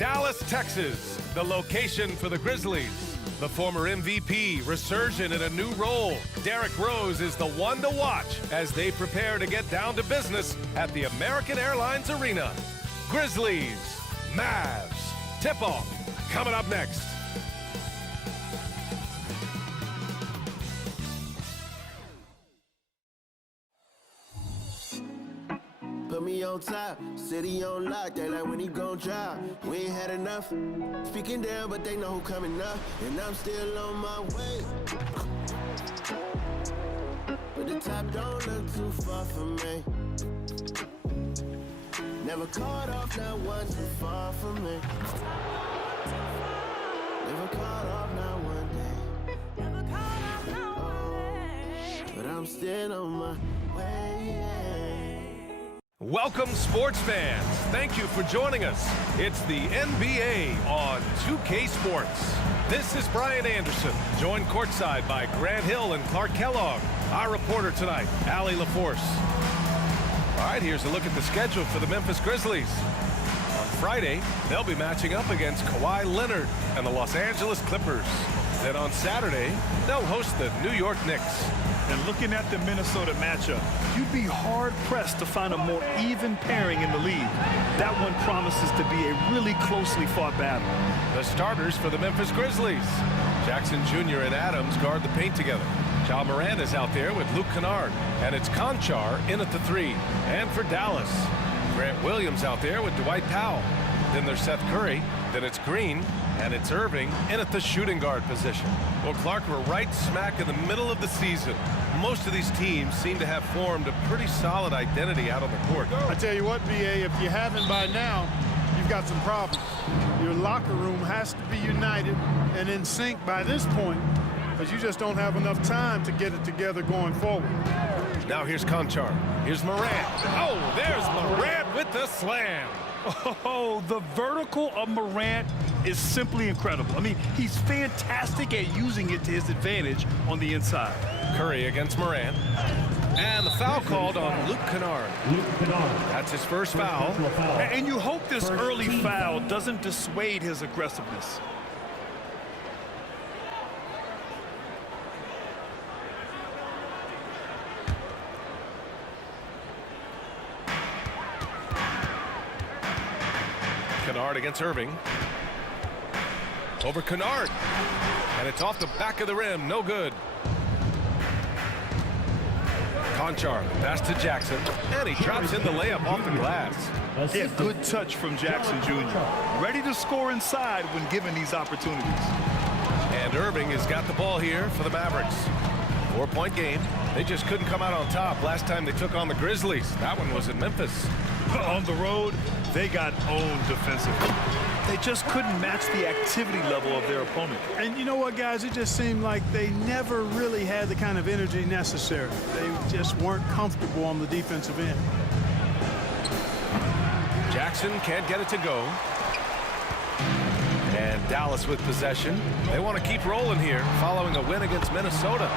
Dallas, Texas, the location for the Grizzlies. The former MVP resurgent in a new role. Derrick Rose is the one to watch as they prepare to get down to business at the American Airlines Arena. Grizzlies, Mavs, tip-off coming up next. Put me on top, city on lock, they like when he gon' drop. We ain't had enough, speaking down, but they know who coming up, and I'm still on my way. But the top don't look too far from me. Never caught off, not one too far from me. Never caught off, not one day. Never caught off, not one day. But I'm still on my way. Welcome, sports fans. Thank you for joining us. It's the NBA on 2K Sports. This is Brian Anderson, joined courtside by Grant Hill and Clark Kellogg. Our reporter tonight, Allie LaForce. All right, here's a look at the schedule for the Memphis Grizzlies. On Friday, they'll be matching up against Kawhi Leonard and the Los Angeles Clippers. Then on Saturday, they'll host the New York Knicks. And looking at the Minnesota matchup, you'd be hard-pressed to find a more even pairing in the league. That one promises to be a really closely fought battle. The starters for the Memphis Grizzlies. Jackson Jr. and Adams guard the paint together. Ja Morant is out there with Luke Kennard. And it's Conchar in at the 3. And for Dallas, Grant Williams out there with Dwight Powell. Then there's Seth Curry. Then it's Green. And it's Irving in at the shooting guard position. Well, Clark, we're right smack in the middle of the season. Most of these teams seem to have formed a pretty solid identity out on the court. I tell you what, BA, if you haven't by now, you've got some problems. Your locker room has to be united and in sync by this point, because you just don't have enough time to get it together going forward. Now here's Conchar. Here's Morant. Oh, there's Morant with the slam. Oh, the vertical of Morant is simply incredible. I mean, he's fantastic at using it to his advantage on the inside. Curry against Morant. And the foul called on Luke Kennard. That's his first foul. And you hope this early foul doesn't dissuade his aggressiveness. Kennard against Irving. Over Kennard. And it's off the back of the rim. No good. Conchar, pass to Jackson. And he drops in the layup off the glass. Yeah, good touch from Jackson Jr. Ready to score inside when given these opportunities. And Irving has got the ball here for the Mavericks. 4-point game. They just couldn't come out on top last time they took on the Grizzlies. That one was in Memphis. On the road, they got owned defensively. They just couldn't match the activity level of their opponent. And you know what, guys? It just seemed like they never really had the kind of energy necessary. They just weren't comfortable on the defensive end. Jackson can't get it to go. And Dallas with possession. They want to keep rolling here following a win against Minnesota.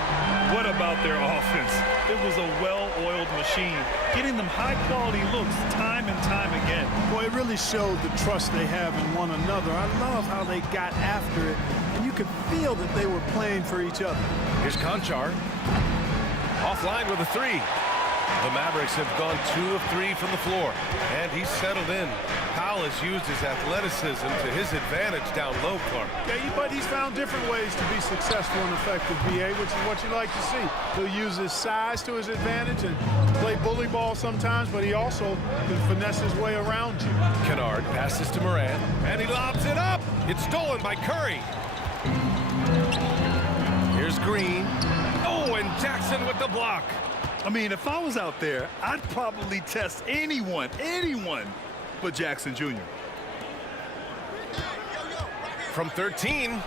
What about their offense? It was a well-oiled machine, getting them high-quality looks time and time again. Boy, it really showed the trust they have in one another. I love how they got after it, and you could feel that they were playing for each other. Here's Conchar. Offline with a 3. The Mavericks have gone 2 of 3 from the floor, and he's settled in. Powell has used his athleticism to his advantage down low, Clark. Yeah, but he's found different ways to be successful and effective, BA, which is what you like to see. He'll use his size to his advantage and play bully ball sometimes, but he also can finesse his way around you. Kennard passes to Morant, and he lobs it up. It's stolen by Curry. Here's Green. Oh, and Jackson with the block. I mean, if I was out there, I'd probably test anyone but Jackson Jr. From 13,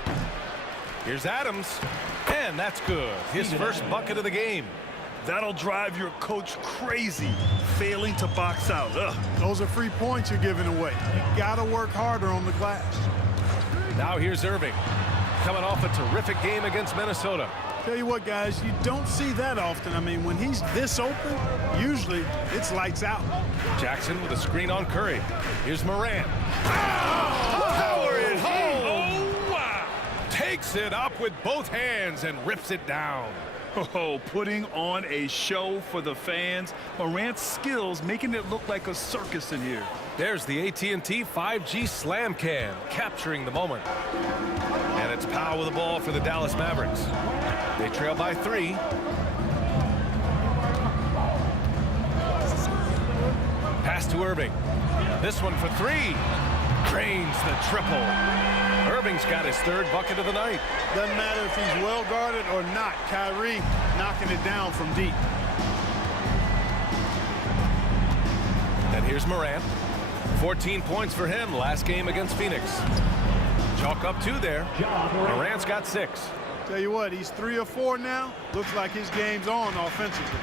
here's Adams, and that's good. His first bucket of the game. That'll drive your coach crazy, failing to box out. Ugh. Those are free points you're giving away. You got to work harder on the glass. Now here's Irving, coming off a terrific game against Minnesota. Tell you what, guys, you don't see that often. I mean, when he's this open, usually it's lights out. Jackson with a screen on Curry. Here's Morant. Power it home. Oh, wow. Takes it up with both hands and rips it down. Oh, putting on a show for the fans. Morant's skills making it look like a circus in here. There's the AT&T 5G Slam Cam, capturing the moment. And it's Powell with the ball for the Dallas Mavericks. They trail by 3. Pass to Irving. This one for 3. Drains the triple. Irving's got his 3rd bucket of the night. Doesn't matter if he's well guarded or not. Kyrie knocking it down from deep. And here's Morant. 14 points for him last game against Phoenix. Chalk up 2 there. Morant's got 6. Tell you what, he's 3 or 4 now. Looks like his game's on offensively.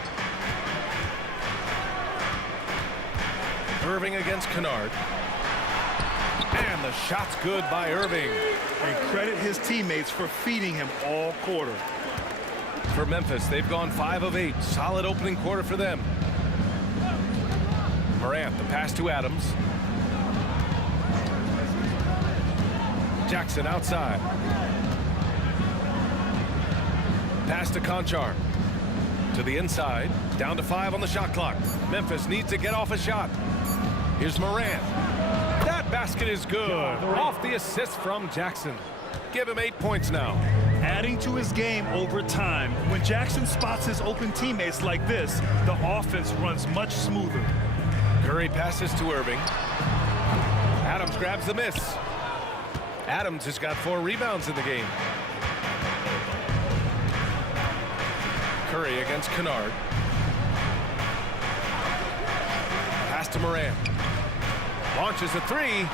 Irving against Kennard. And the shot's good by Irving. And credit his teammates for feeding him all quarter. For Memphis, they've gone 5 of 8. Solid opening quarter for them. Morant, the pass to Adams. Jackson outside. Pass to Conchar. To the inside. Down to 5 on the shot clock. Memphis needs to get off a shot. Here's Morant. That basket is good. Off the assist from Jackson. Give him 8 points now. Adding to his game over time. When Jackson spots his open teammates like this, the offense runs much smoother. Curry passes to Irving. Adams grabs the miss. Adams has got 4 rebounds in the game. Curry against Kennard. Pass to Morant. Launches a 3.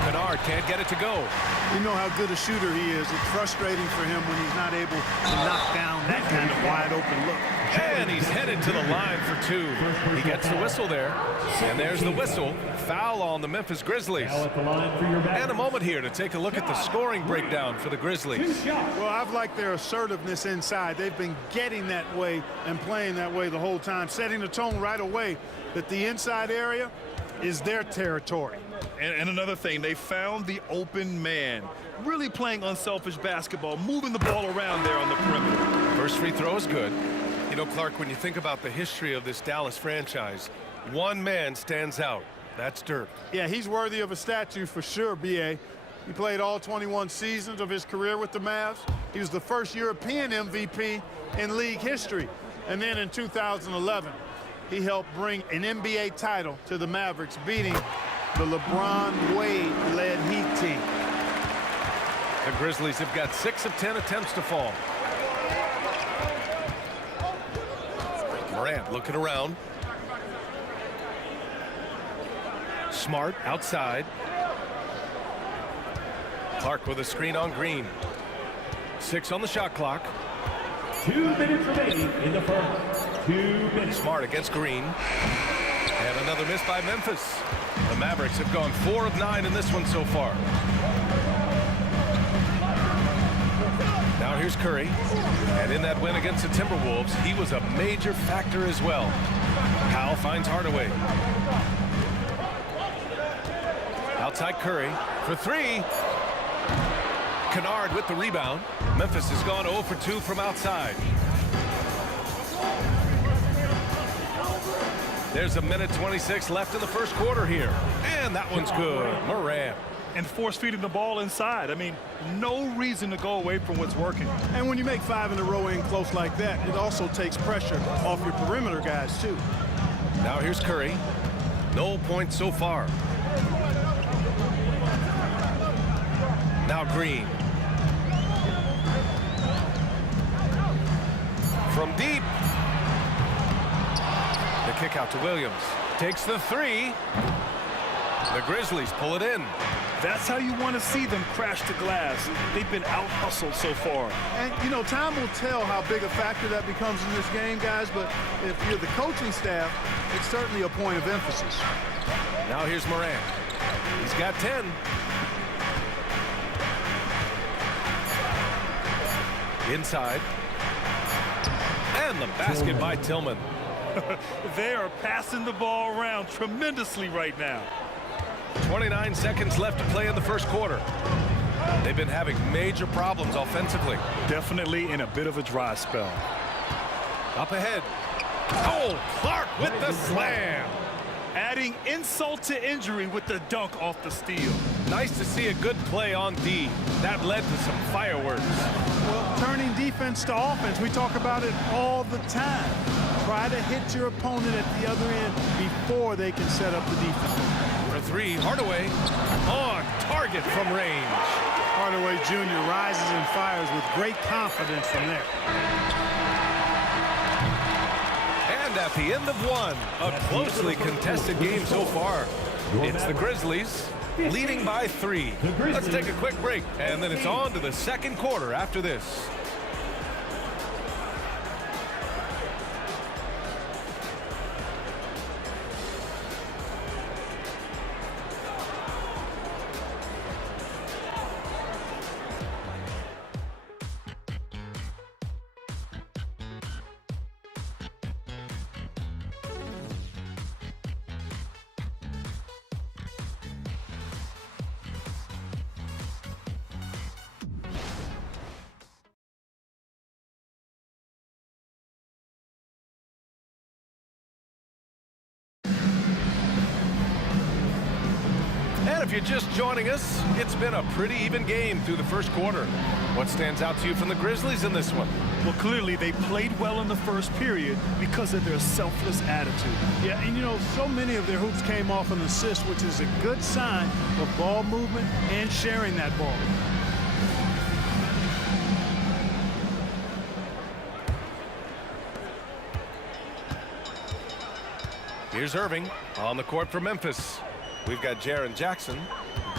Kennard can't get it to go. You know how good a shooter he is. It's frustrating for him when he's not able to knock down that kind of wide open look. And he's headed to the line for 2. He gets the whistle there. And there's the whistle. Foul on the Memphis Grizzlies. And a moment here to take a look at the scoring breakdown for the Grizzlies. Well, I've liked their assertiveness inside. They've been getting that way and playing that way the whole time, setting the tone right away that the inside area is their territory. And another thing, they found the open man. Really playing unselfish basketball, moving the ball around there on the perimeter. First free throw is good. You know, Clark, when you think about the history of this Dallas franchise, one man stands out. That's Dirk. Yeah, he's worthy of a statue for sure, B.A. He played all 21 seasons of his career with the Mavs. He was the first European MVP in league history. And then in 2011, he helped bring an NBA title to the Mavericks, beating the LeBron Wade-led Heat team. The Grizzlies have got 6 of 10 attempts to fall. Morant looking around. Smart outside. Clark with a screen on Green. 6 on the shot clock. 2 minutes remaining in the first. 2 minutes. Smart against Green. And another miss by Memphis. The Mavericks have gone 4 of 9 in this one so far. Now here's Curry. And in that win against the Timberwolves, he was a major factor as well. Powell finds Hardaway. Outside Curry for 3. Kennard with the rebound. Memphis has gone 0 for 2 from outside. There's a minute 26 left in the first quarter here. And that one's good. Morant. And force feeding the ball inside. I mean, no reason to go away from what's working. And when you make 5 in a row in close like that, it also takes pressure off your perimeter guys, too. Now here's Curry. No points so far. Now Green. From deep. The kick out to Williams. Takes the 3. The Grizzlies pull it in. That's how you want to see them crash the glass. They've been out-hustled so far. And, you know, time will tell how big a factor that becomes in this game, guys, but if you're the coaching staff, it's certainly a point of emphasis. Now here's Morant. He's got 10. Inside. And the basket by Tillman. They are passing the ball around tremendously right now. 29 seconds left to play in the first quarter. They've been having major problems offensively. Definitely in a bit of a dry spell. Up ahead. Oh, Clark with the slam. Adding insult to injury with the dunk off the steal. Nice to see a good play on D. That led to some fireworks. Well, turning defense to offense, we talk about it all the time. Try to hit your opponent at the other end before they can set up the defense. For three, Hardaway on target from range. Hardaway Jr. rises and fires with great confidence from there. And at the end of one, a closely contested game so far. It's the Grizzlies leading by 3. Let's take a quick break, and then it's on to the second quarter after this. And if you're just joining us, it's been a pretty even game through the first quarter. What stands out to you from the Grizzlies in this one? Well, clearly they played well in the first period because of their selfless attitude. Yeah, and you know, so many of their hoops came off an assist, which is a good sign of ball movement and sharing that ball. Here's Irving on the court for Memphis. We've got Jaren Jackson.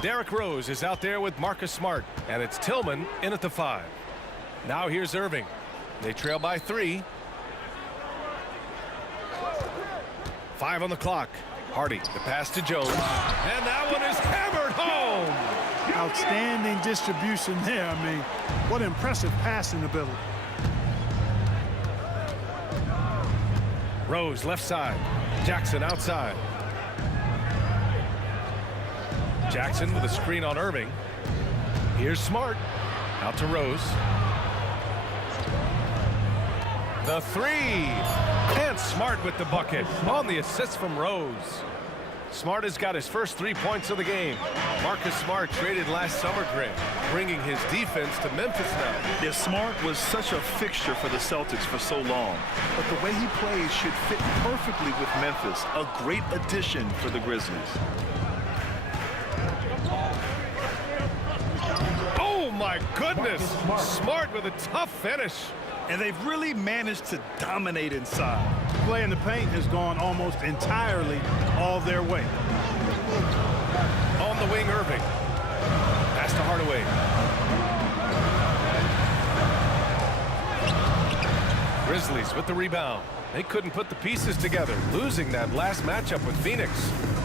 Derrick Rose is out there with Marcus Smart, and it's Tillman in at the 5. Now here's Irving. They trail by 3. 5 on the clock. Hardy, the pass to Jones, and that one is hammered home. Outstanding distribution there. I mean, what impressive passing ability. Rose left side. Jackson outside. Jackson with a screen on Irving. Here's Smart. Out to Rose. The 3. And Smart with the bucket on the assist from Rose. Smart has got his first 3 points of the game. Marcus Smart traded last summer, Grant, bringing his defense to Memphis now. Yeah, Smart was such a fixture for the Celtics for so long. But the way he plays should fit perfectly with Memphis. A great addition for the Grizzlies. Oh, my goodness. Smart with a tough finish. And they've really managed to dominate inside. Play in the paint has gone almost entirely all their way. On the wing, Irving. Pass to Hardaway. Grizzlies with the rebound. They couldn't put the pieces together, losing that last matchup with Phoenix.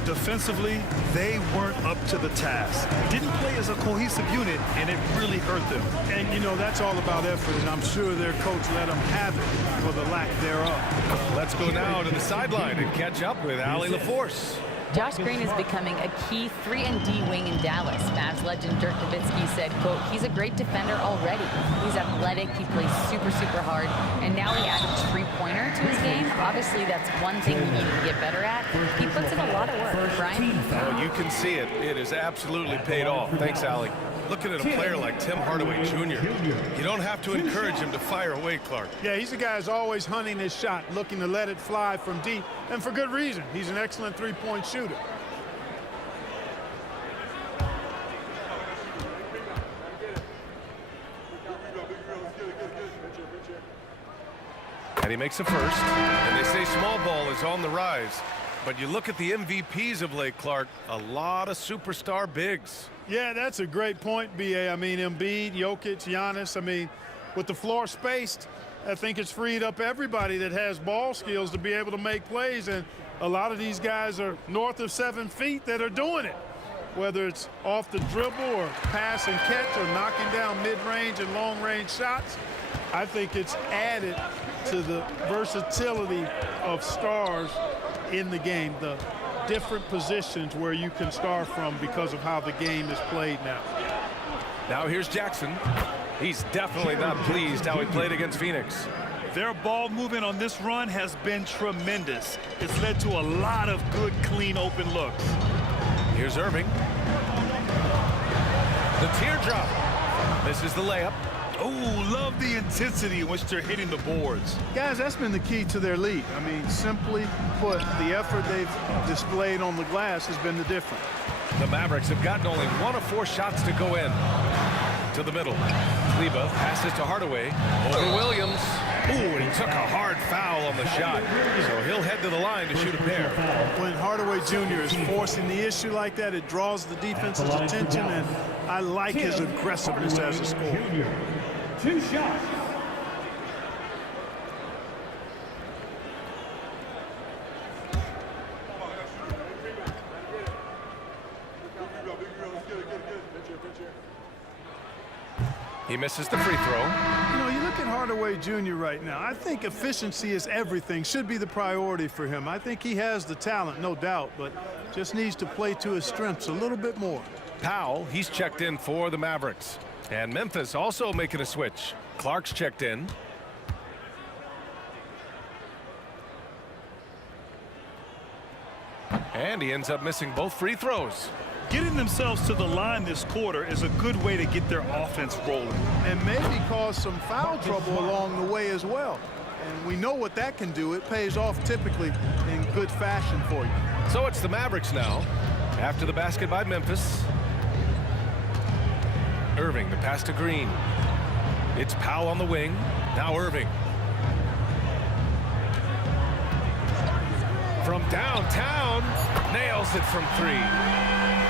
Defensively, they weren't up to the task. Didn't play as a cohesive unit, and it really hurt them. And, you know, that's all about effort, and I'm sure their coach let them have it for the lack thereof. Let's go now to the sideline and catch up with Allie LaForce. Josh Green is becoming a key 3-and-D wing in Dallas. Mavs legend Dirk Nowitzki said, quote, he's a great defender already. He's athletic, he plays super, super hard, and now he added a three-pointer to his game. Obviously, that's one thing he needed to get better at. He puts in a lot of work, Brian. Oh, you can see it. It has absolutely paid off. Thanks, Allie. Looking at a player like Tim Hardaway Jr., you don't have to encourage him to fire away, Clark. Yeah, he's a guy who's always hunting his shot, looking to let it fly from deep, and for good reason. He's an excellent three-point shooter. And he makes a first, and they say small ball is on the rise. But you look at the MVPs of late, Clark, a lot of superstar bigs. Yeah, that's a great point, B.A. I mean, Embiid, Jokic, Giannis. I mean, with the floor spaced, I think it's freed up everybody that has ball skills to be able to make plays. And a lot of these guys are north of 7 feet that are doing it, whether it's off the dribble or pass and catch or knocking down mid-range and long-range shots. I think it's added to the versatility of stars in the game, the different positions where you can star from because of how the game is played now. Now here's Jackson. He's definitely not pleased how he played against Phoenix. Their ball movement on this run has been tremendous. It's led to a lot of good, clean, open looks. Here's Irving. The teardrop. Misses the layup. Oh, love the intensity in which they're hitting the boards. Guys, that's been the key to their lead. I mean, simply put, the effort they've displayed on the glass has been the difference. The Mavericks have gotten only 1 of 4 shots to go in. To the middle. Kleba passes to Hardaway. Over Williams. Ooh, he took a hard foul on the shot. So he'll head to the line to shoot a pair. When Hardaway Jr. is forcing the issue like that, it draws the defense's attention, and I like his aggressiveness as a scorer. 2 shots. He misses the free throw. You know, you look at Hardaway Jr. right now. I think efficiency is everything, should be the priority for him. I think he has the talent, no doubt, but just needs to play to his strengths a little bit more. Powell, he's checked in for the Mavericks. And Memphis also making a switch. Clark's checked in. And he ends up missing both free throws. Getting themselves to the line this quarter is a good way to get their offense rolling. And maybe cause some foul trouble along the way as well. And we know what that can do. It pays off typically in good fashion for you. So it's the Mavericks now. After the basket by Memphis. Irving, the pass to Green. It's Powell on the wing. Now Irving. From downtown, nails it from 3.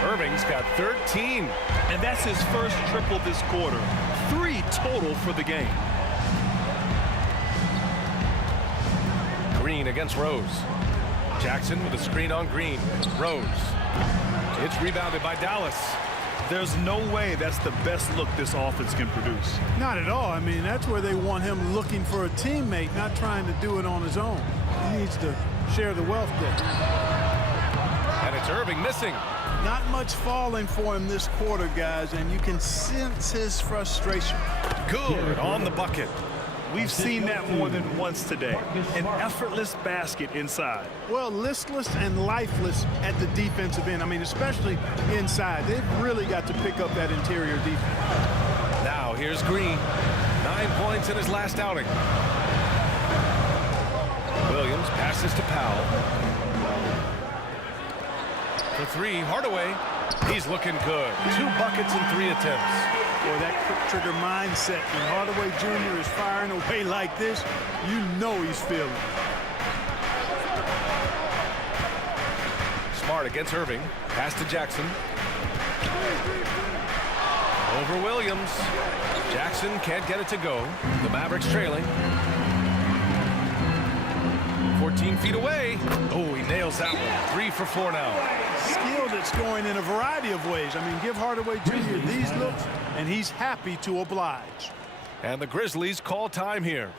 Irving's got 13. And that's his first triple this quarter. 3 total for the game. Green against Rose. Jackson with a screen on Green. Rose. It's rebounded by Dallas. There's no way that's the best look this offense can produce. Not at all. I mean, that's where they want him looking for a teammate, not trying to do it on his own. He needs to share the wealth there. And it's Irving missing. Not much falling for him this quarter, guys, and you can sense his frustration. Good on the bucket. We've seen that more than once today. An effortless basket inside. Well, listless and lifeless at the defensive end. I mean, especially inside. They've really got to pick up that interior defense. Now here's Green. 9 points in his last outing. Williams passes to Powell. For 3, Hardaway. He's looking good. 2 buckets in 3 attempts. Boy, that quick trigger mindset. When Hardaway Jr. is firing away like this, you know he's feeling it. Smart against Irving. Pass to Jackson. Over Williams. Jackson can't get it to go. The Mavericks trailing. 14 feet away. Oh, he nails that one. 3 for 4 now. Skilled at scoring in a variety of ways. I mean, give Hardaway Jr. these looks, and he's happy to oblige. And the Grizzlies call time here.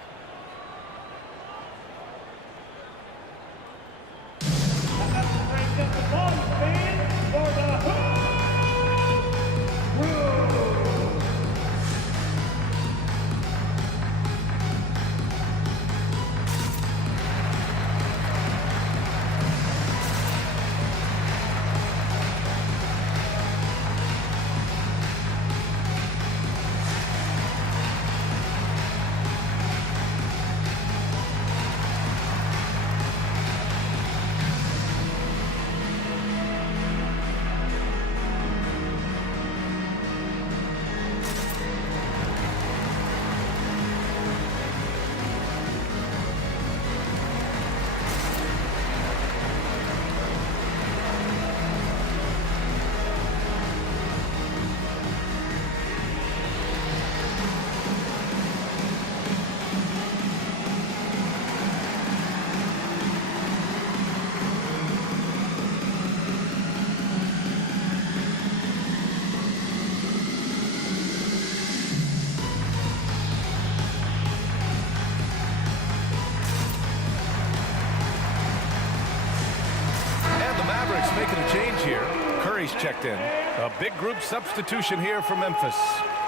Mavericks making a change here. Curry's checked in. A big group substitution here for Memphis.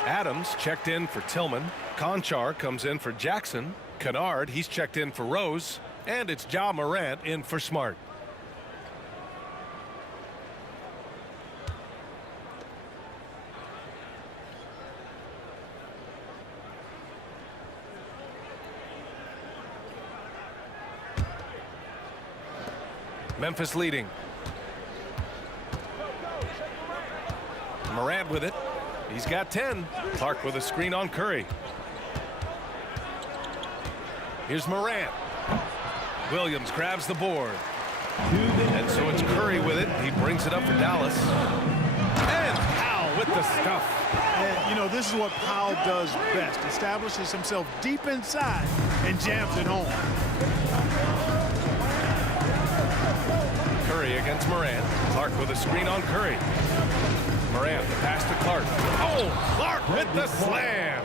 Adams checked in for Tillman. Conchar comes in for Jackson. Kennard, he's checked in for Rose. And it's Ja Morant in for Smart. Memphis leading. Morant with it. He's got 10. Clark with a screen on Curry. Here's Morant. Williams grabs the board. And so it's Curry with it. He brings it up for Dallas. And Powell with the stuff. And, you know, this is what Powell does best. Establishes himself deep inside and jams it home. Curry against Morant. Clark with a screen on Curry. Morant, the pass to Clark. Oh, Clark with the slam.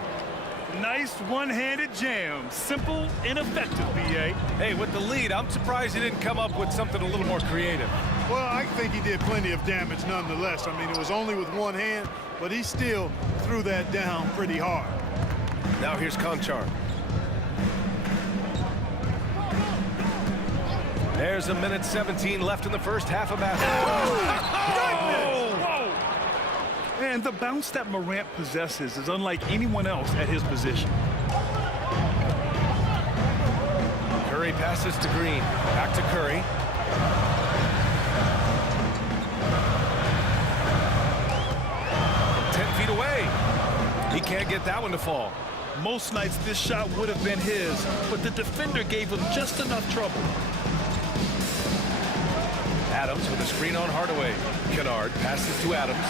Nice one-handed jam. Simple and effective, B.A. Hey, with the lead, I'm surprised he didn't come up with something a little more creative. Well, I think he did plenty of damage nonetheless. I mean, it was only with one hand, but he still threw that down pretty hard. Now here's Conchar. There's a minute 17 left in the first half of basketball. And the bounce that Morant possesses is unlike anyone else at his position. Curry passes to Green. Back to Curry. From 10 feet away. He can't get that one to fall. Most nights this shot would have been his, but the defender gave him just enough trouble. Adams with a screen on Hardaway. Kennard passes to Adams.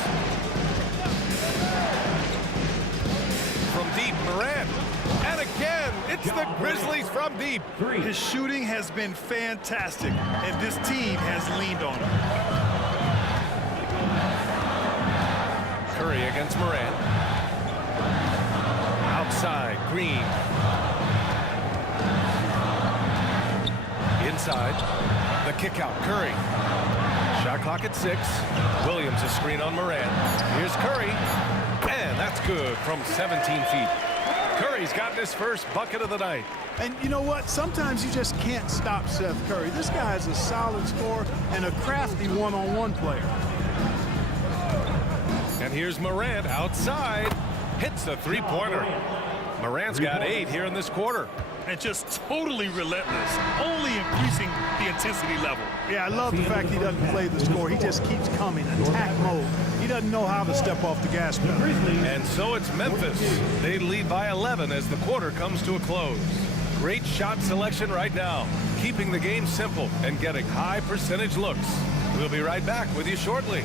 From deep, Morant. And again, it's the Grizzlies from deep. His shooting has been fantastic, and this team has leaned on him. Curry against Morant. Outside, Green. Inside, the kick out, Curry. Shot clock at 6. Williams a screen on Morant. Here's Curry. And that's good from 17 feet. Curry's gotten his first bucket of the night. And you know what? Sometimes you just can't stop Seth Curry. This guy is a solid scorer and a crafty one-on-one player. And here's Morant outside. Hits a three-pointer. Morant's got 8 here in this quarter. And just totally relentless, only increasing the intensity level. Yeah, I love the fact he doesn't play the score. He just keeps coming, attack mode. He doesn't know how to step off the gas pedal. And so it's Memphis. They lead by 11 as the quarter comes to a close. Great shot selection right now, keeping the game simple and getting high percentage looks. We'll be right back with you shortly.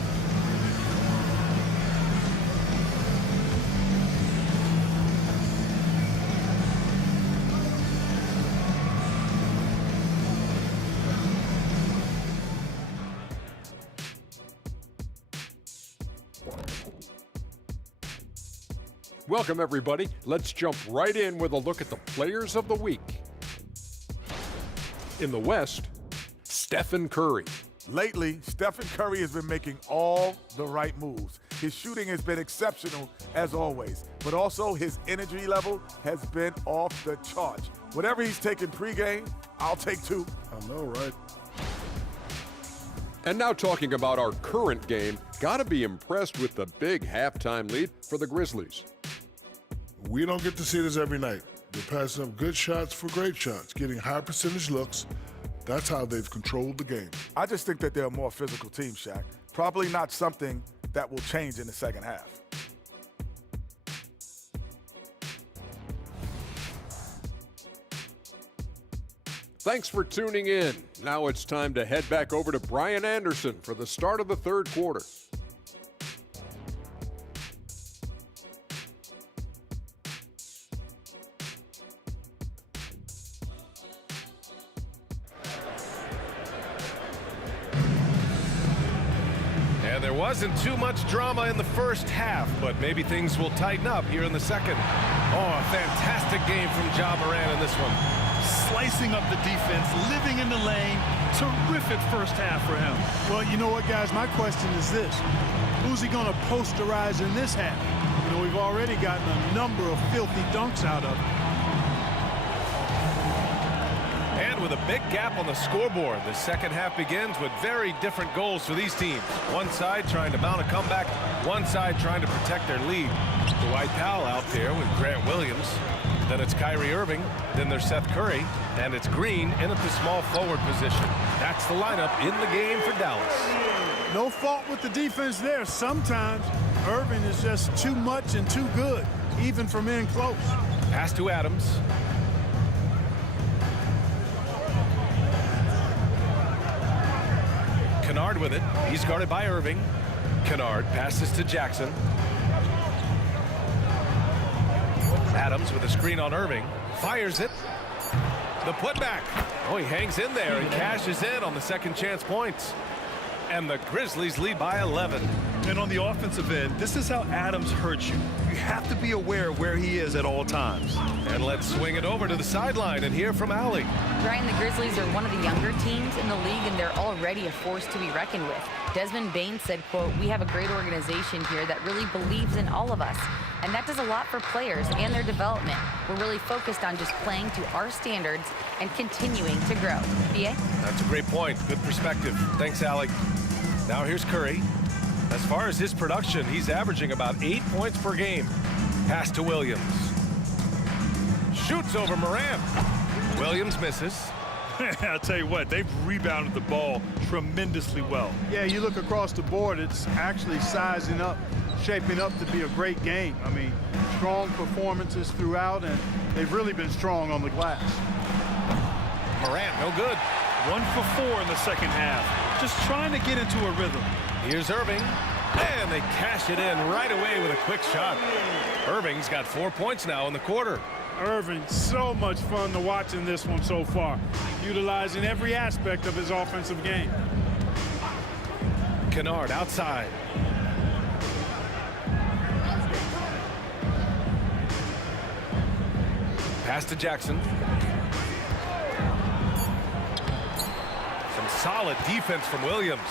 Welcome, everybody. Let's jump right in with a look at the players of the week. In the West, Stephen Curry. Lately, Stephen Curry has been making all the right moves. His shooting has been exceptional, as always, but also his energy level has been off the charts. Whatever he's taking pregame, I'll take 2. I know, right? And now talking about our current game, gotta be impressed with the big halftime lead for the Grizzlies. We don't get to see this every night. They're passing up good shots for great shots, getting high percentage looks. That's how they've controlled the game. I just think that they're a more physical team, Shaq. Probably not something that will change in the second half. Thanks for tuning in. Now it's time to head back over to Brian Anderson for the start of the third quarter. And there wasn't too much drama in the first half, but maybe things will tighten up here in the second. Oh, a fantastic game from Ja Morant in this one. Slicing up the defense, living in the lane, Terrific first half for him. Well, you know what, guys? My question is this. Who's he going to posterize in this half? You know, we've already gotten a number of filthy dunks out of him. And with a big gap on the scoreboard, the second half begins with very different goals for these teams. One side trying to mount a comeback, one side trying to protect their lead. Dwight Powell out there with Grant Williams. Then it's Kyrie Irving. Then there's Seth Curry. And it's Green in at the small forward position. That's the lineup in the game for Dallas. No fault with the defense there. Sometimes Irving is just too much and too good, even from in close. Pass to Adams. Kennard with it. He's guarded by Irving. Kennard passes to Jackson. Adams with a screen on Irving. Fires it. The putback. Oh, he hangs in there and cashes in on the second chance points. And the Grizzlies lead by 11. And on the offensive end, this is how Adams hurts you. You have to be aware of where he is at all times. And let's swing it over to the sideline and hear from Allie. Brian, the Grizzlies are one of the younger teams in the league, and they're already a force to be reckoned with. Desmond Bain said, quote, "We have a great organization here that really believes in all of us. And that does a lot for players and their development. We're really focused on just playing to our standards and continuing to grow." BA? That's a great point. Good perspective. Thanks, Allie. Now here's Curry. As far as his production, he's averaging about 8 points per game. Pass to Williams. Shoots over Morant. Williams misses. I'll tell you what, they've rebounded the ball tremendously well. Yeah, you look across the board, it's actually sizing up, shaping up to be a great game. I mean, strong performances throughout, and they've really been strong on the glass. Morant, no good. 1 for 4 in the second half. Just trying to get into a rhythm. Here's Irving. And they cash it in right away with a quick shot. Irving's got 4 points now in the quarter. Irving, so much fun to watch in this one so far, utilizing every aspect of his offensive game. Kennard outside. Pass to Jackson. Some solid defense from Williams.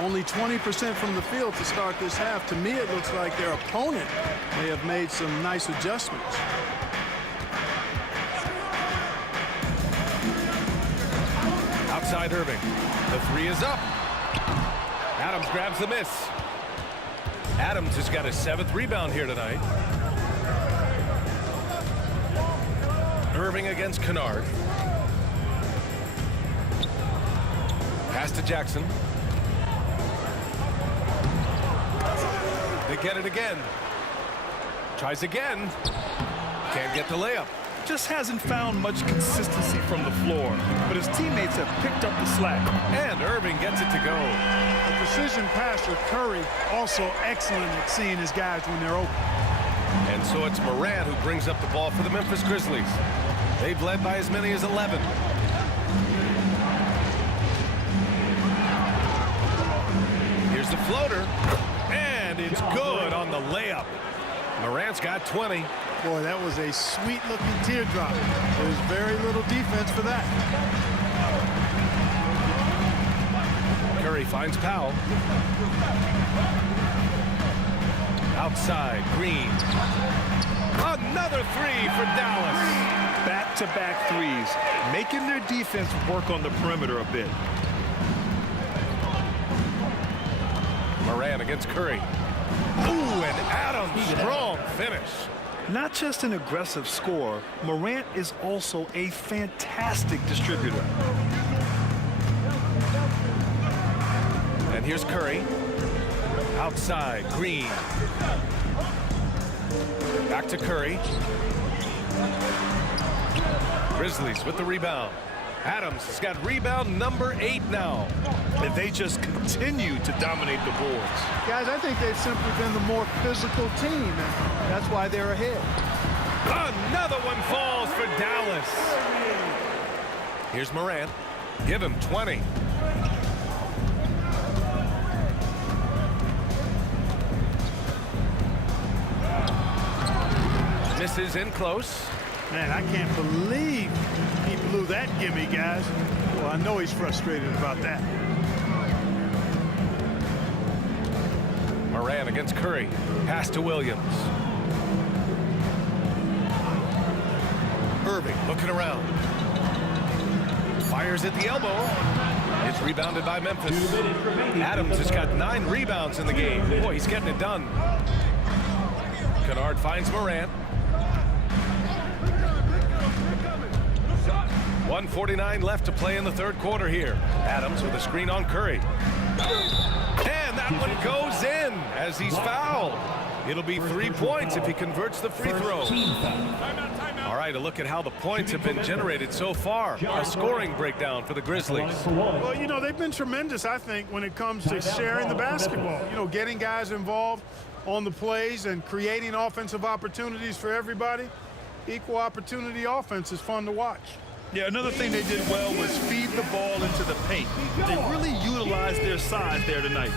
Only 20% from the field to start this half. To me, it looks like their opponent may have made some nice adjustments. Outside Irving. The three is up. Adams grabs the miss. Adams has got his 7th rebound here tonight. Irving against Kennard. Pass to Jackson. They get it again. Tries again. Can't get the layup. Just hasn't found much consistency from the floor, but his teammates have picked up the slack. And Irving gets it to go. A precision passer, Curry, also excellent at seeing his guys when they're open. And so it's Morant who brings up the ball for the Memphis Grizzlies. They've led by as many as 11. Here's the floater. And it's good on the layup. Morant's got 20. Boy, that was a sweet-looking teardrop. There's very little defense for that. Curry finds Powell. Outside, Green. Another three for Dallas. Back-to-back threes, making their defense work on the perimeter a bit. Morant against Curry. Ooh, and Adams, strong finish. Not just an aggressive scorer, Morant is also a fantastic distributor. And here's Curry. Outside, Green. Back to Curry. Grizzlies with the rebound. Adams has got rebound number 8 now. And they just continue to dominate the boards. Guys, I think they've simply been the more physical team, and that's why they're ahead. Another one falls for Dallas. Here's Morant. Give him 20. Misses in close. Man, I can't believe he blew that gimme, guys. Well, I know he's frustrated about that. Moran against Curry. Pass to Williams. Irving looking around. Fires at the elbow. It's rebounded by Memphis. Adams has got 9 rebounds in the game. Boy, he's getting it done. Kennard finds Morant. 1:49 left to play in the third quarter here. Adams with a screen on Curry. And that one goes in as he's fouled. It'll be 3 points if he converts the free throw. All right, a look at how the points have been generated so far. A scoring breakdown for the Grizzlies. Well, you know, they've been tremendous, I think, when it comes to sharing the basketball. You know, getting guys involved on the plays and creating offensive opportunities for everybody. Equal opportunity offense is fun to watch. Yeah, another thing they did well was feed the ball into the paint. They really utilized their size there tonight.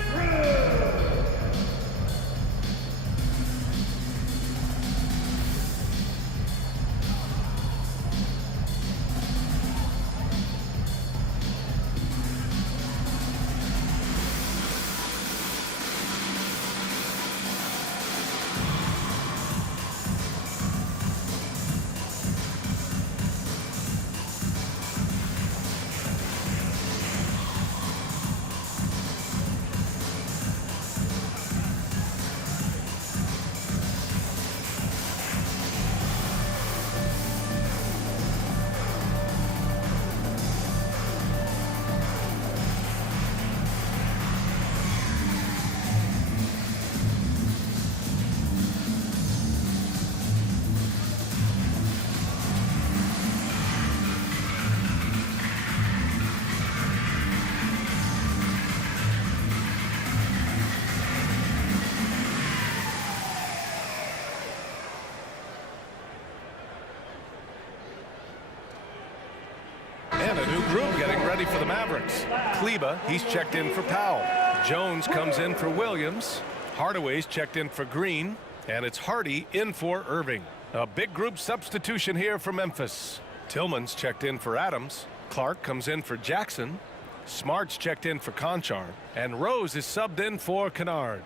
And a new group getting ready for the Mavericks. Kleba, he's checked in for Powell. Jones comes in for Williams. Hardaway's checked in for Green. And it's Hardy in for Irving. A big group substitution here for Memphis. Tillman's checked in for Adams. Clark comes in for Jackson. Smart's checked in for Conchar. And Rose is subbed in for Kennard.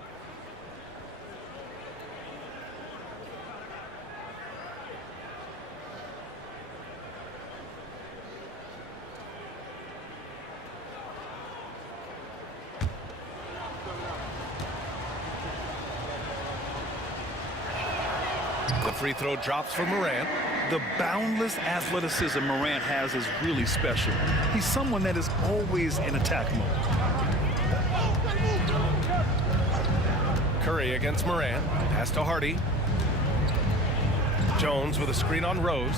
The free throw drops for Morant. The boundless athleticism Morant has is really special. He's someone that is always in attack mode. Curry against Morant. Pass to Hardy. Jones with a screen on Rose.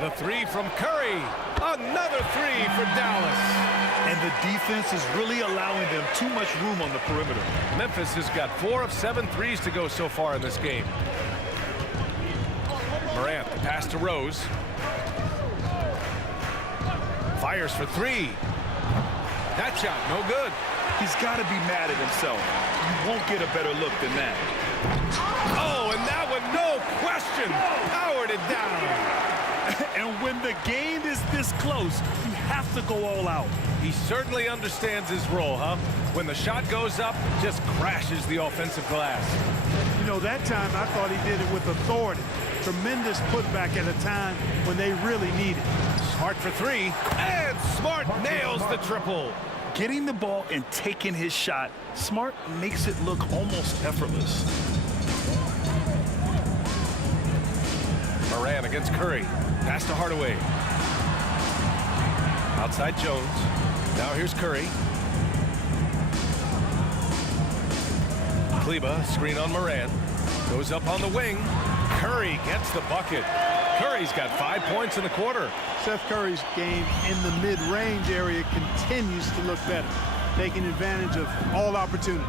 The three from Curry. Another three for Dallas. And the defense is really allowing them too much room on the perimeter. Memphis has got 4 of 7 threes to go so far in this game. Morant, the pass to Rose. Fires for 3. That shot, no good. He's got to be mad at himself. You won't get a better look than that. Oh, and that one, no question, powered it down. And when the game is this close, you have to go all out. He certainly understands his role, huh? When the shot goes up, just crashes the offensive glass. You know, that time I thought he did it with authority. Tremendous putback at a time when they really need it. Smart for 3, and Smart nails the triple. Getting the ball and taking his shot, Smart makes it look almost effortless. Moran against Curry. Pass to Hardaway. Outside Jones. Now here's Curry. Kleba, screen on Moran. Goes up on the wing. Curry gets the bucket. Curry's got 5 points in the quarter. Seth Curry's game in the mid-range area continues to look better, taking advantage of all opportunities.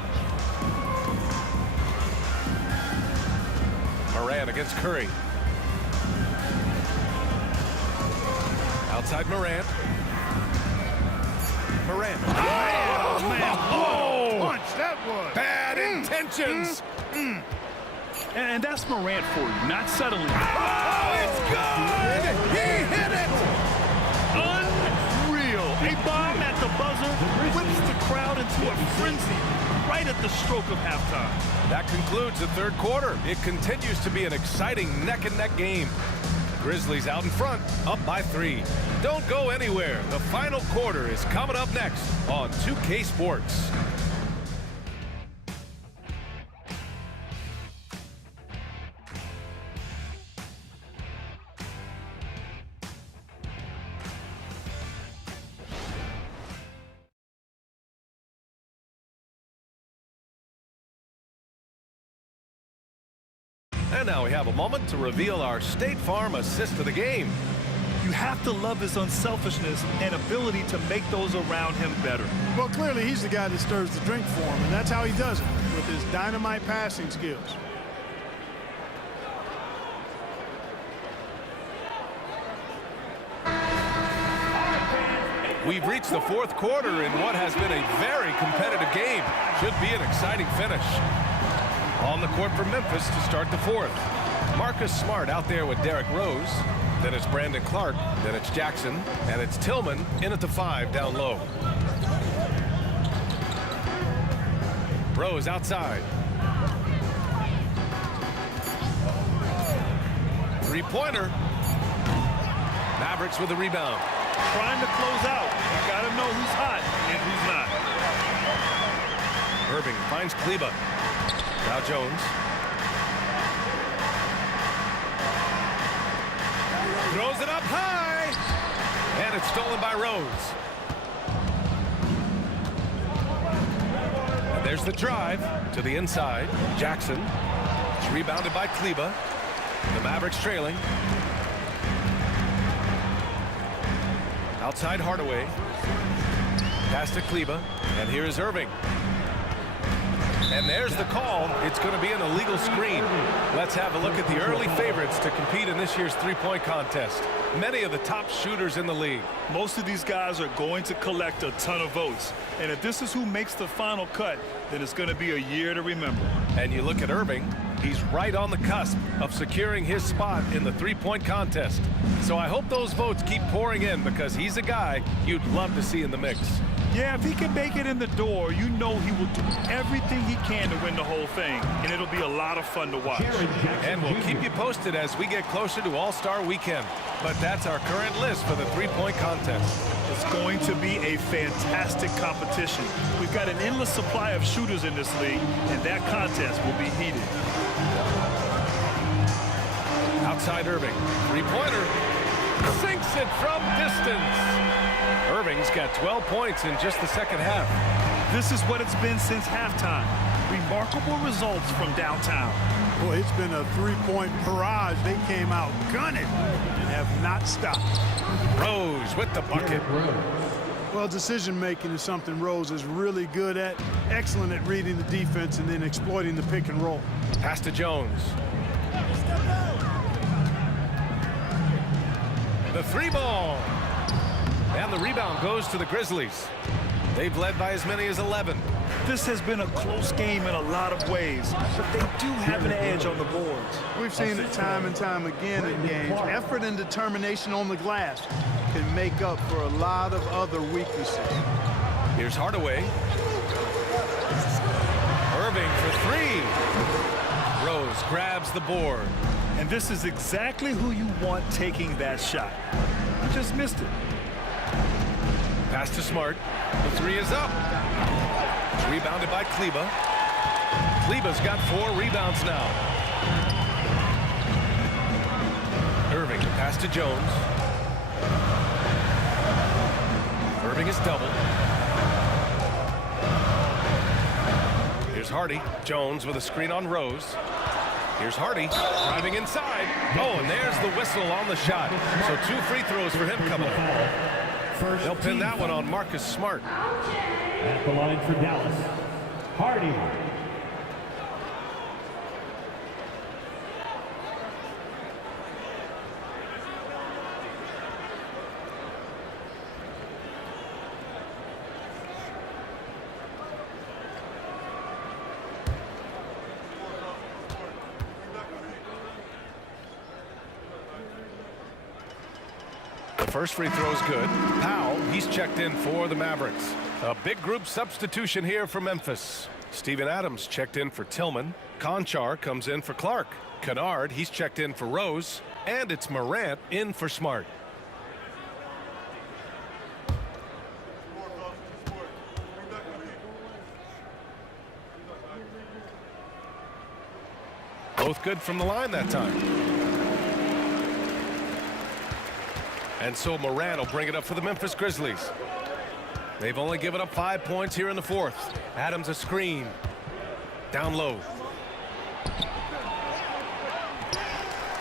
Moran against Curry. Outside Morant. Morant. Oh, man. Oh! Punch that was. Bad intentions. And that's Morant for you, not settling. Oh, it's good! He hit it! Unreal. A bomb at the buzzer whips the crowd into a frenzy right at the stroke of halftime. That concludes the third quarter. It continues to be an exciting neck-and-neck game. Grizzlies out in front, up by 3. Don't go anywhere. The final quarter is coming up next on 2K Sports. And now we have a moment to reveal our State Farm assist of the game. You have to love his unselfishness and ability to make those around him better. Well, clearly he's the guy that stirs the drink for him, and that's how he does it, with his dynamite passing skills. We've reached the fourth quarter in what has been a very competitive game. Should be an exciting finish. On the court for Memphis to start the fourth. Marcus Smart out there with Derrick Rose. Then it's Brandon Clark. Then it's Jackson. And it's Tillman in at the 5 down low. Rose outside. Three-pointer. Mavericks with the rebound. Trying to close out. You got to know who's hot and who's not. Irving finds Kleba. Now Jones. Throws it up high. And it's stolen by Rose. And there's the drive to the inside. Jackson. It's rebounded by Kleba. The Mavericks trailing. Outside Hardaway. Pass to Kleba. And here is Irving. And there's the call. It's going to be an illegal screen. Let's have a look at the early favorites to compete in this year's three-point contest. Many of the top shooters in the league. Most of these guys are going to collect a ton of votes. And if this is who makes the final cut, then it's going to be a year to remember. And you look at Irving, he's right on the cusp of securing his spot in the three-point contest. So I hope those votes keep pouring in because he's a guy you'd love to see in the mix. Yeah, if he can make it in the door, you know he will do everything he can to win the whole thing, and it'll be a lot of fun to watch. And we'll keep you posted as we get closer to All-Star Weekend. But that's our current list for the three-point contest. It's going to be a fantastic competition. We've got an endless supply of shooters in this league, and that contest will be heated. Outside Irving, three-pointer, sinks it from distance. Irving's got 12 points in just the second half. This is what it's been since halftime. Remarkable results from downtown. Boy, it's been a three-point barrage. They came out gunning and have not stopped. Rose with the bucket. Well, decision-making is something Rose is really good at. Excellent at reading the defense and then exploiting the pick and roll. Pass to Jones. The three ball. And the rebound goes to the Grizzlies. They've led by as many as 11. This has been a close game in a lot of ways, but they do have an edge on the boards. We've seen it time and time again in games. Effort and determination on the glass can make up for a lot of other weaknesses. Here's Hardaway. Irving for three. Rose grabs the board. And this is exactly who you want taking that shot. You just missed it. Pass to Smart. The three is up. It's rebounded by Kleba. Kleba's got 4 rebounds now. Irving, the pass to Jones. Irving is doubled. Here's Hardy. Jones with a screen on Rose. Here's Hardy driving inside. Oh, and there's the whistle on the shot. So 2 free throws for him coming up. They'll pin that one on Marcus Smart. At the line for Dallas, Hardy. First free throw is good. Powell, he's checked in for the Mavericks. A big group substitution here for Memphis. Steven Adams checked in for Tillman. Conchar comes in for Clark. Kennard, he's checked in for Rose. And it's Morant in for Smart. Both good from the line that time. And so Morant will bring it up for the Memphis Grizzlies. They've only given up 5 points here in the fourth. Adams a screen. Down low.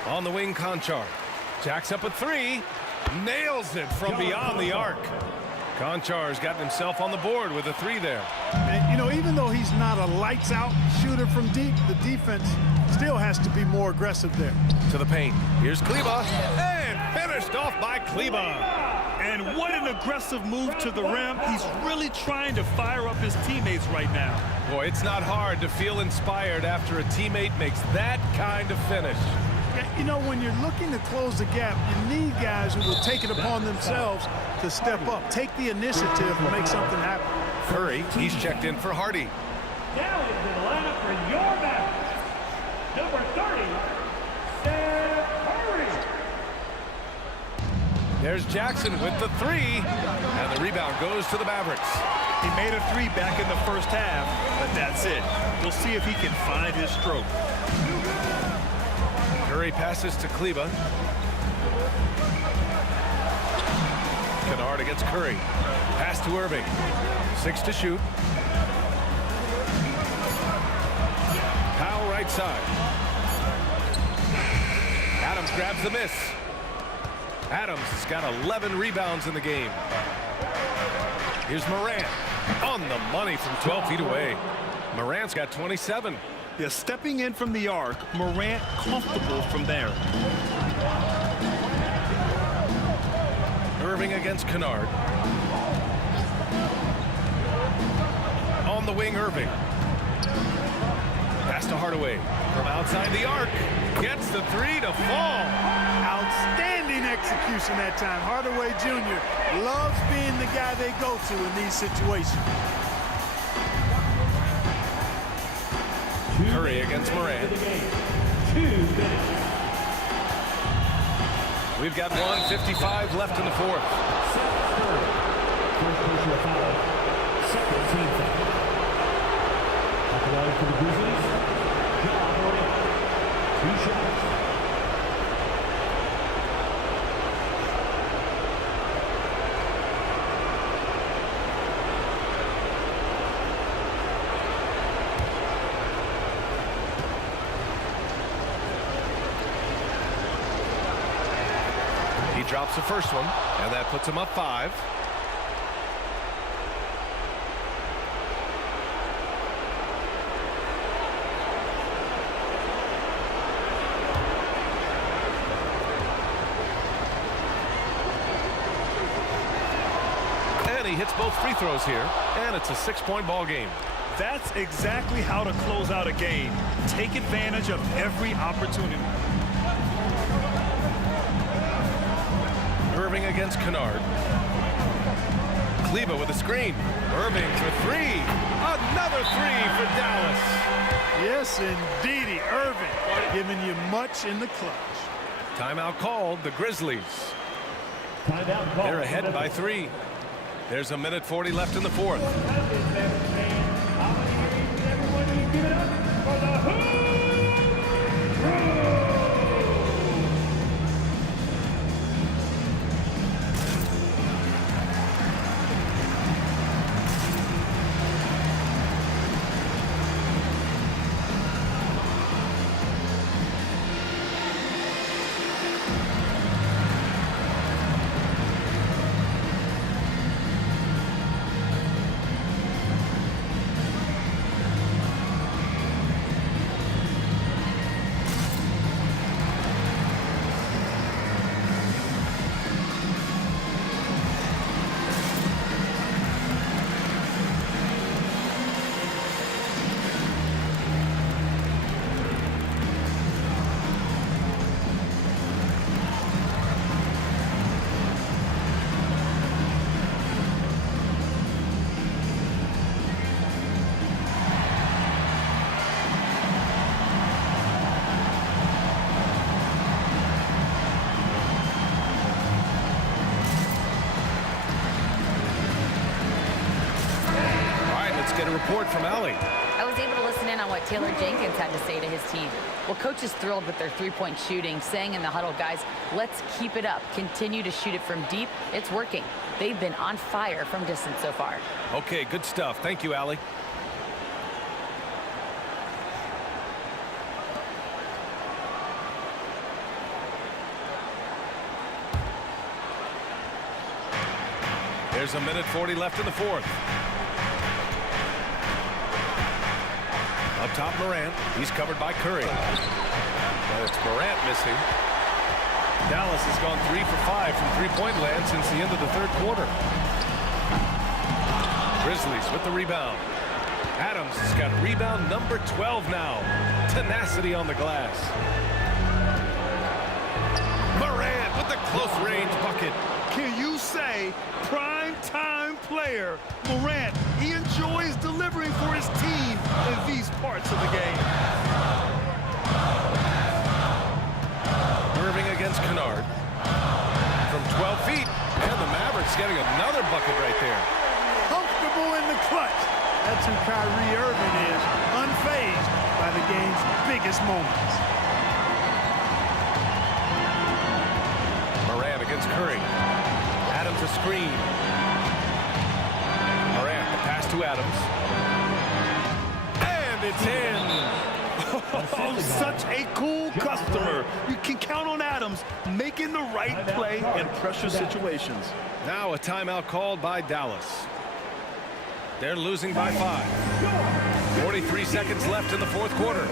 On the wing, Conchar. Jacks up a three. Nails it from beyond the arc. Conchar's gotten himself on the board with a three there. And, you know, even though he's not a lights-out shooter from deep, the defense still has to be more aggressive there. To the paint. Here's Kleba. And finished off by Kleba. And what an aggressive move to the rim. He's really trying to fire up his teammates right now. Boy, it's not hard to feel inspired after a teammate makes that kind of finish. You know, when you're looking to close the gap, you need guys who will take it upon themselves to step up, take the initiative, and make something happen. Curry, he's checked in for Hardy. Now into the lineup for your Mavericks, number 30, Steph Curry. There's Jackson with the three, and the rebound goes to the Mavericks. He made a three back in the first half, but that's it. We'll see if he can find his stroke. Curry passes to Kleba. Kennard against Curry. Pass to Irving. 6 to shoot. Powell right side. Adams grabs the miss. Adams has got 11 rebounds in the game. Here's Morant on the money from 12 feet away. Morant's got 27. Yeah, stepping in from the arc, Morant comfortable from there. Irving against Kennard. On the wing, Irving. Pass to Hardaway. From outside the arc. Gets the three to fall. Outstanding execution that time. Hardaway Jr. loves being the guy they go to in these situations. Curry against Morant. 2 minutes. We've got 1:55 left in the fourth. First personal foul, second team foul. At the line for the Grizzlies, John Morant. 2 shots. Drops the first one, and that puts him up 5. And he hits both free throws here, and it's a 6-point ball game. That's exactly how to close out a game. Take advantage of every opportunity. Irving against Kennard. Kleba with a screen. Irving for 3. Another 3 for Dallas. Yes, indeedy. Irving giving you much in the clutch. Timeout called. The Grizzlies. Timeout called. They're ahead by 3. There's a minute 40 left in the fourth. Everyone give it up for the Hood Crew. get a report from Allie. I was able to listen in on what Taylor Jenkins had to say to his team. Well, coach is thrilled with their three-point shooting, saying in the huddle, guys, let's keep it up. Continue to shoot it from deep. It's working. They've been on fire from distance so far. Okay, good stuff. Thank you, Allie. There's a minute 40 left in the fourth. Up top, Morant. He's covered by Curry. Well, it's Morant missing. Dallas has gone 3 for 5 from three-point land since the end of the third quarter. Grizzlies with the rebound. Adams has got rebound number 12 now. Tenacity on the glass. Morant with the close-range bucket. Can you say prime-time player Morant? He enjoys delivering for his team in these parts of the game. Irving against Kennard. From 12 feet. And the Mavericks getting another bucket right there. Comfortable in the clutch. That's who Kyrie Irving is, unfazed by the game's biggest moments. Morant against Curry. Adams a screen. Morant, the pass to Adams. And it's in. Oh, such a cool customer. You can count on Adams making the right play in pressure situations. Now a timeout called by Dallas. They're losing by 5. 43 seconds left in the fourth quarter.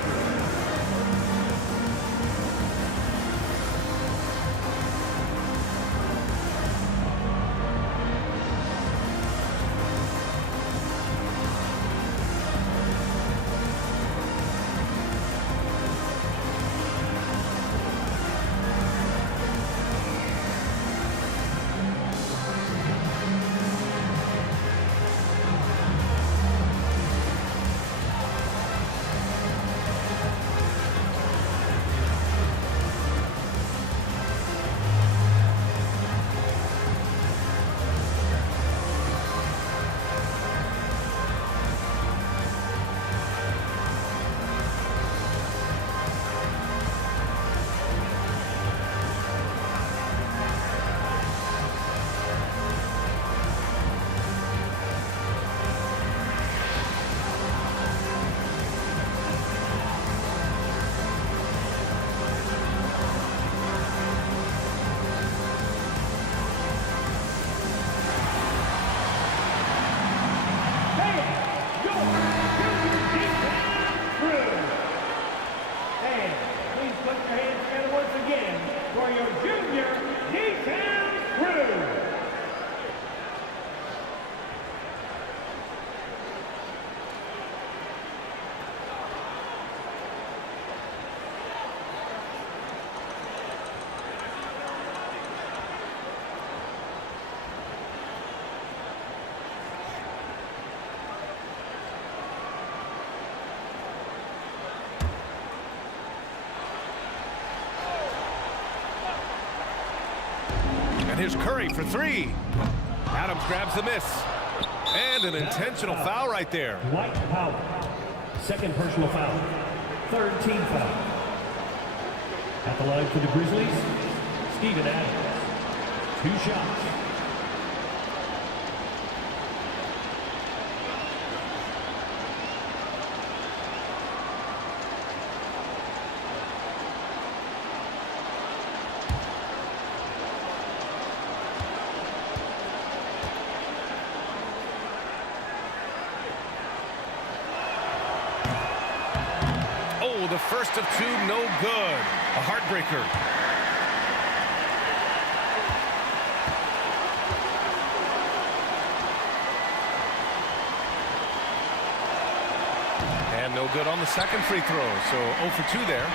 And here's Curry for 3. Adams grabs the miss. And an intentional foul right there. White foul. Second personal foul. Third team foul. At the line for the Grizzlies, Steven Adams. 2 shots. The first of 2, no good. A heartbreaker. And no good on the second free throw, so 0 for 2 there.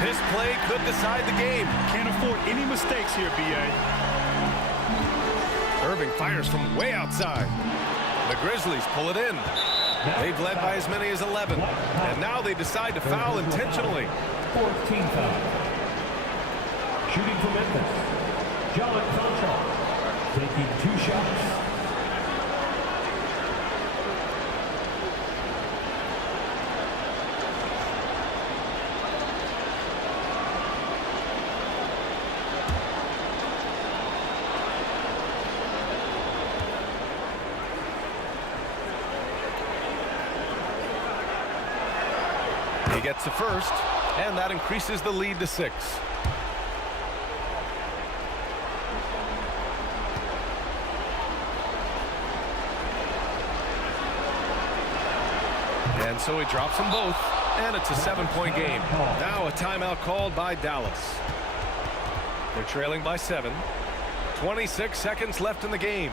This play could decide the game. Can't afford any mistakes here, B.A. Irving fires from way outside. The Grizzlies pull it in. They've led by as many as 11, and now they decide to foul intentionally. Fourth team foul. Shooting for Memphis, John Conchal, taking 2 shots. gets the first, and that increases the lead to 6. And so he drops them both, and it's a 7-point game. Now a timeout called by Dallas. They're trailing by 7. 26 seconds left in the game.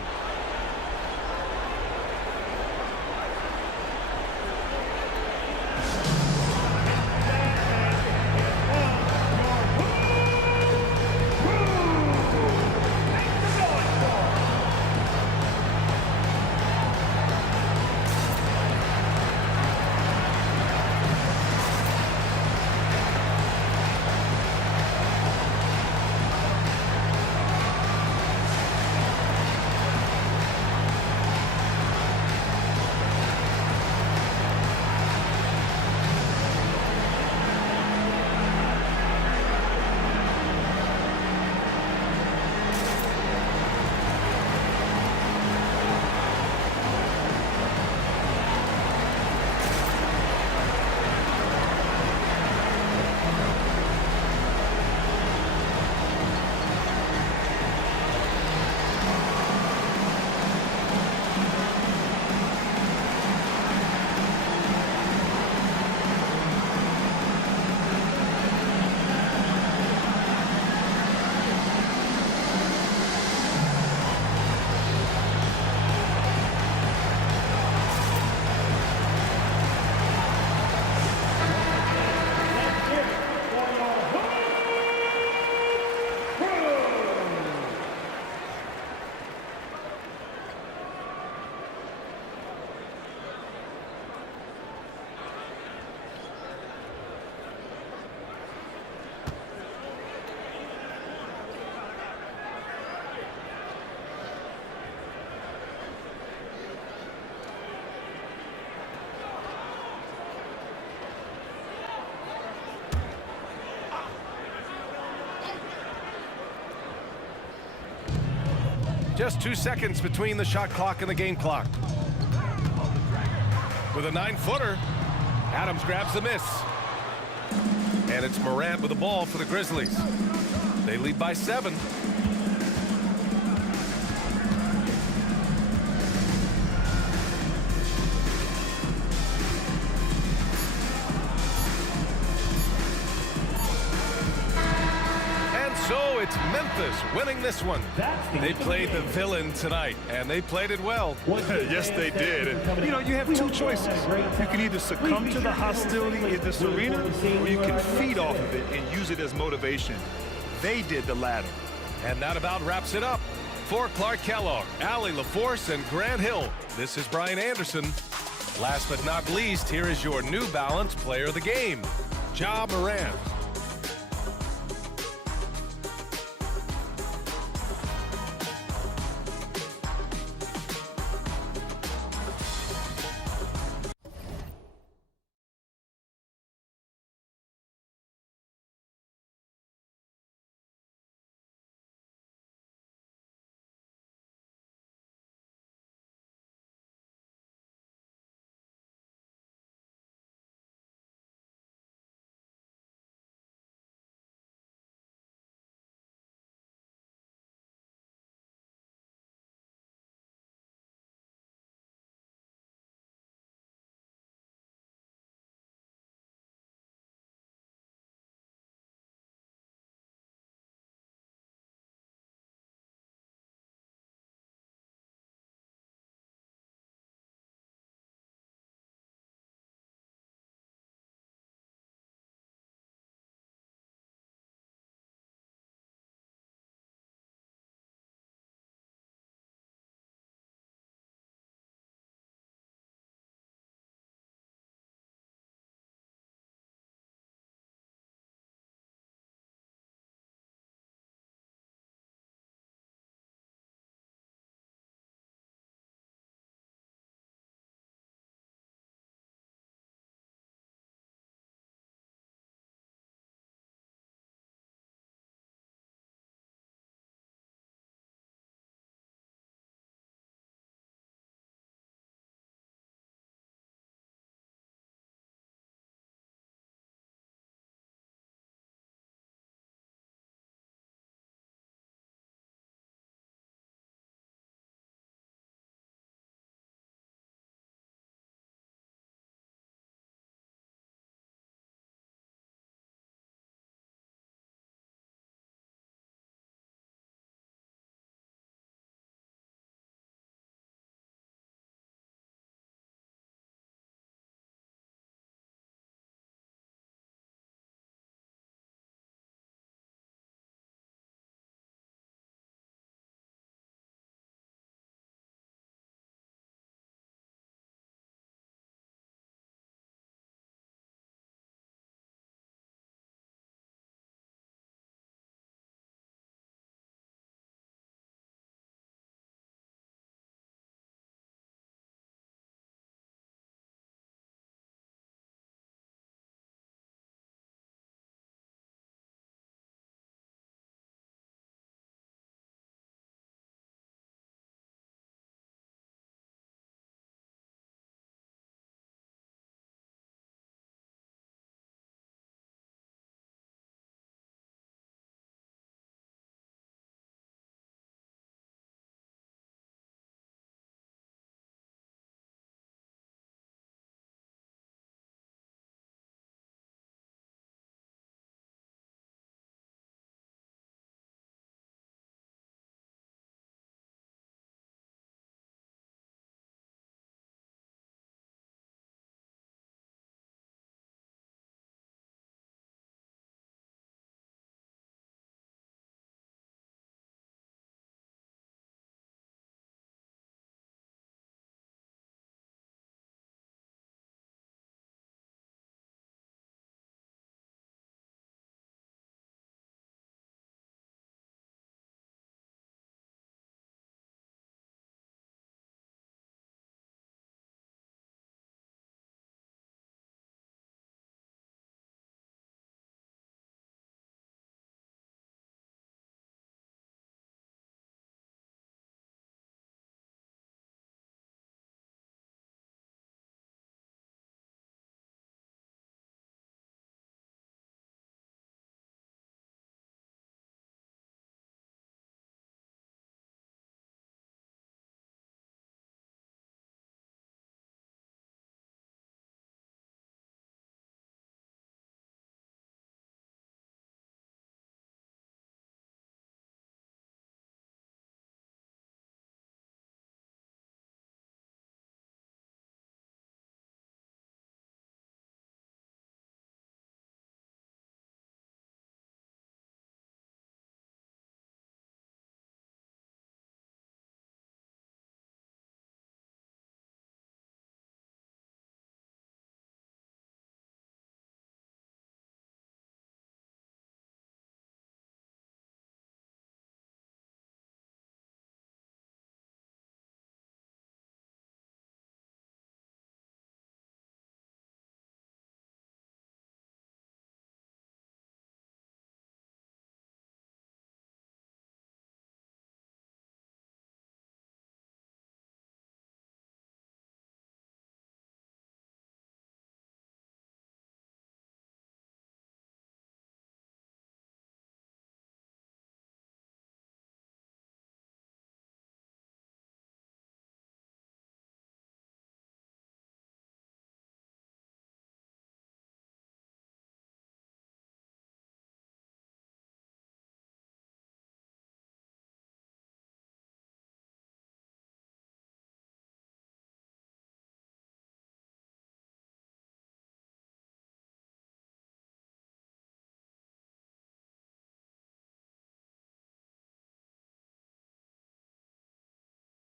Just 2 seconds between the shot clock and the game clock. With a 9-footer, Adams grabs the miss. And it's Morant with the ball for the Grizzlies. They lead by 7. So it's Memphis winning this one. They played the villain tonight, and they played it well. Yes, they did. And, you know, you have 2 choices. You can either succumb to the hostility in this arena, or you can feed off of it and use it as motivation. They did the latter. And that about wraps it up. For Clark Kellogg, Allie LaForce, and Grant Hill, this is Brian Anderson. Last but not least, here is your New Balance Player of the Game, Ja Morant.